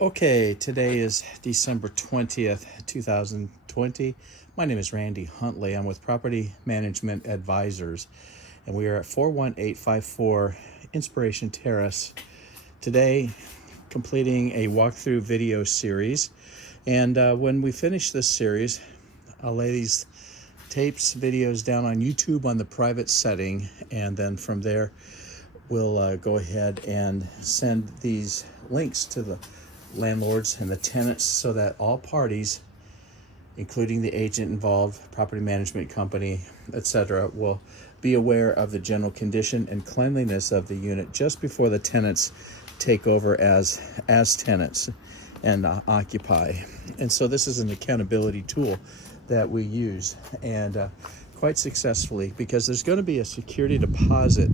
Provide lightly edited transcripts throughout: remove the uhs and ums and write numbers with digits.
Okay, today is December 20th, 2020. My name is Randy Huntley. I'm with Property Management Advisors, and we are at 41854 Inspiration Terrace. Today, completing a walkthrough video series. And when we finish this series, I'll lay these videos down on YouTube on the private setting, and then from there, we'll go ahead and send these links to the landlords and the tenants so that all parties, including the agent involved, property management company, etc., will be aware of the general condition and cleanliness of the unit just before the tenants take over as tenants and occupy. And so this is an accountability tool that we use, and quite successfully, because there's going to be a security deposit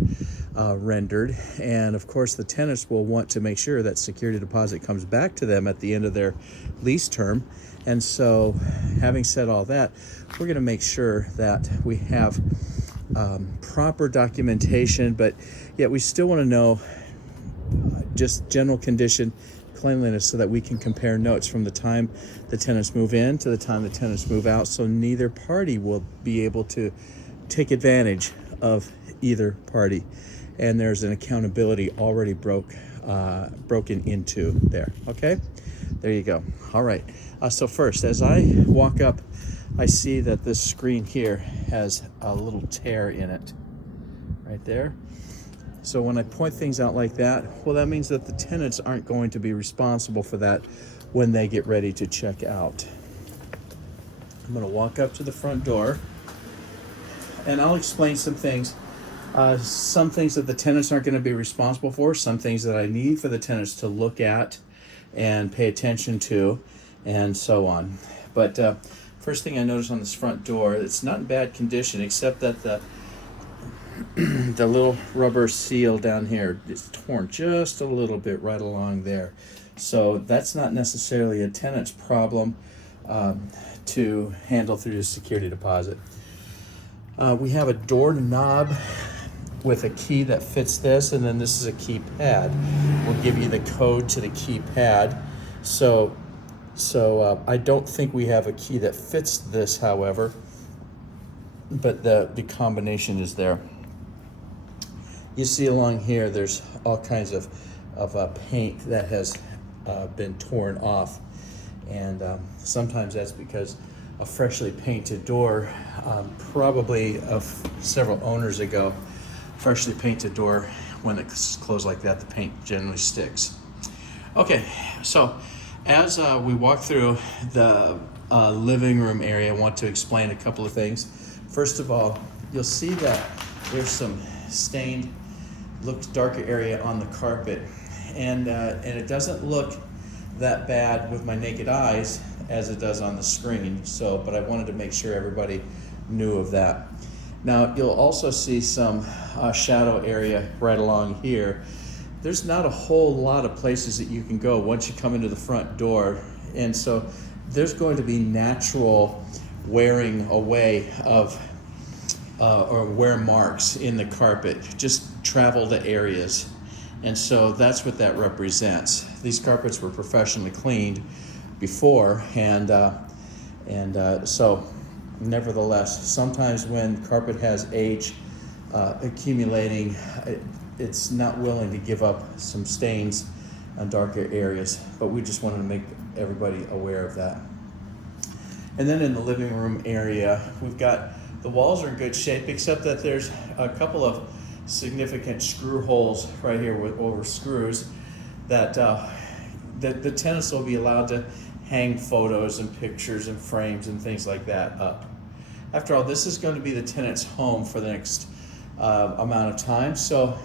rendered, and of course the tenants will want to make sure that security deposit comes back to them at the end of their lease term. And so, having said all that, we're going to make sure that we have proper documentation, but yet we still want to know just general condition, cleanliness, so that we can compare notes from the time the tenants move in to the time the tenants move out, so neither party will be able to take advantage of either party. And there's an accountability already broken into there. Okay, there you go. All right, so first, as I walk up, I see that this screen here has a little tear in it right there. So when I point things out like that, well, that means that the tenants aren't going to be responsible for that when they get ready to check out. I'm going to walk up to the front door, and I'll explain some things. Some things that the tenants aren't going to be responsible for, some things that I need for the tenants to look at and pay attention to, and so on. But first thing I notice on this front door, it's not in bad condition, except that the little rubber seal down here is torn just a little bit right along there. So that's not necessarily a tenant's problem to handle through the security deposit. We have a door knob with a key that fits this, and then this is a keypad. We'll give you the code to the keypad. So I don't think we have a key that fits this, however, but the combination is there. You see along here, there's all kinds of paint that has been torn off, and sometimes that's because a freshly painted door, probably of several owners ago, freshly painted door, when it's closed like that, the paint generally sticks. Okay, so as we walk through the living room area, I want to explain a couple of things. First of all, you'll see that there's some stained, looks darker area on the carpet, and it doesn't look that bad with my naked eyes as it does on the screen. So, but I wanted to make sure everybody knew of that. Now, you'll also see some shadow area right along here. There's not a whole lot of places that you can go once you come into the front door, and so there's going to be natural wearing away of or wear marks in the carpet, just traveled areas. And so that's what that represents. These carpets were professionally cleaned before, and so nevertheless, sometimes when carpet has age accumulating, it's not willing to give up some stains on darker areas, but we just wanted to make everybody aware of that. And then in the living room area, we've got, the walls are in good shape, except that there's a couple of significant screw holes right here over screws that the tenants will be allowed to hang photos and pictures and frames and things like that up. After all, this is going to be the tenant's home for the next amount of time, so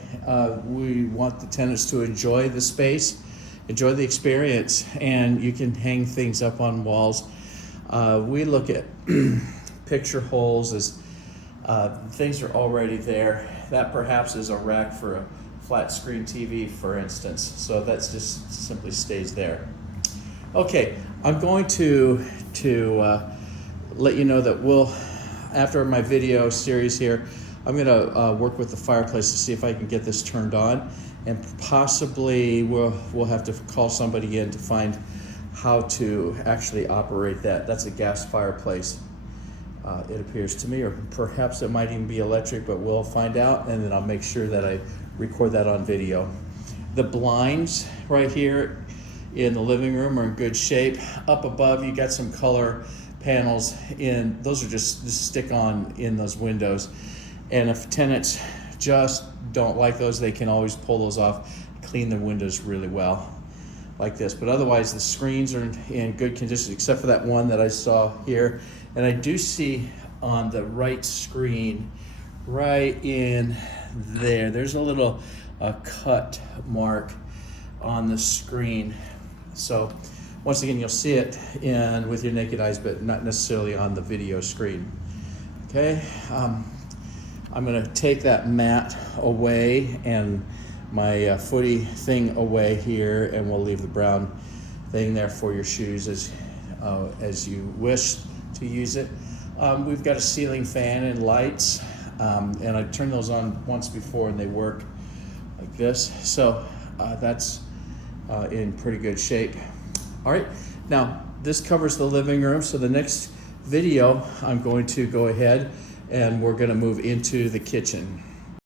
we want the tenants to enjoy the space, enjoy the experience, and you can hang things up on walls. We look at picture holes as things are already there. That perhaps is a rack for a flat screen TV, for instance, so that's just simply stays there. Okay, I'm going to let you know that we'll, after my video series here, I'm going to work with the fireplace to see if I can get this turned on, and possibly we'll have to call somebody in to find how to actually operate that. That's a gas fireplace, it appears to me, or perhaps it might even be electric, but we'll find out, and then I'll make sure that I record that on video. The blinds right here in the living room are in good shape. Up above, you got some color panels in. Those are just stick on in those windows. And if tenants just don't like those, they can always pull those off, clean the windows really well like this. But otherwise, the screens are in good condition, except for that one that I saw here. And I do see on the right screen, right in there, there's a little cut mark on the screen. So once again, you'll see it with your naked eyes, but not necessarily on the video screen. Okay, I'm going to take that mat away and my footy thing away here, and we'll leave the brown thing there for your shoes as you wish to use it. We've got a ceiling fan and lights, and I turned those on once before and they work like this. So that's in pretty good shape. All right, now this covers the living room. So the next video, I'm going to go ahead and we're going to move into the kitchen.